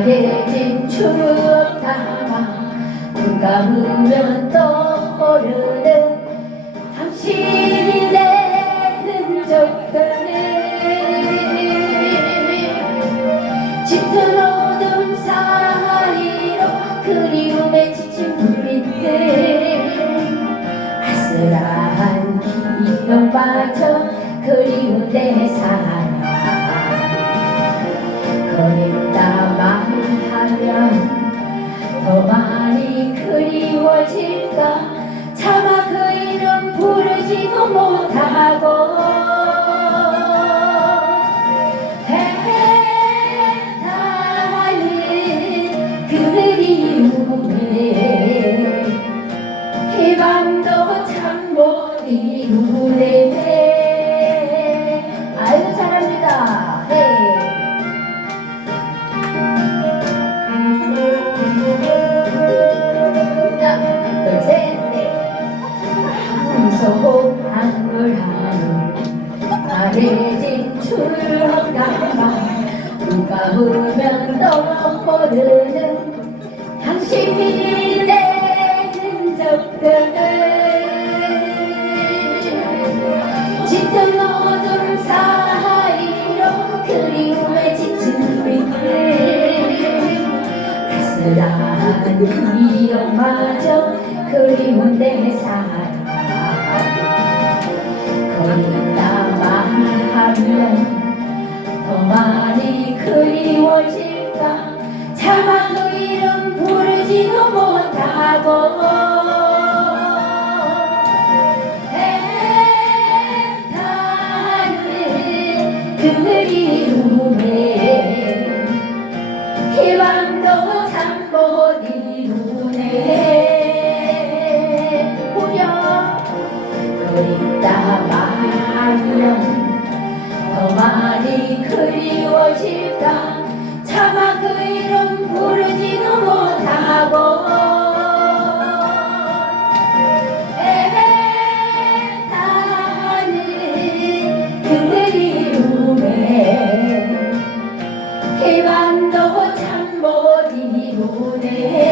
바래진 추억 담아 눈 감으면 떠오르는 당신이 내 흔적들을 짙은 어둠 사이로 그리움에 지친 우리들 아슬한 기억마저 그리운 내사 이 밤도 참못 이루네 바래진 추억 담아 누가 보면 떠오르는 당신이 내 흔적들을 짙은 어둠 사이로 그리움에 지친 우리들 아슬한 기억마저 그리운 내사 많이 그리워질까? 차마 너 이름 부르지도 못하고. 해타는 그리움에 그 희망도 잠못 이루네. 참도 참모리 눈에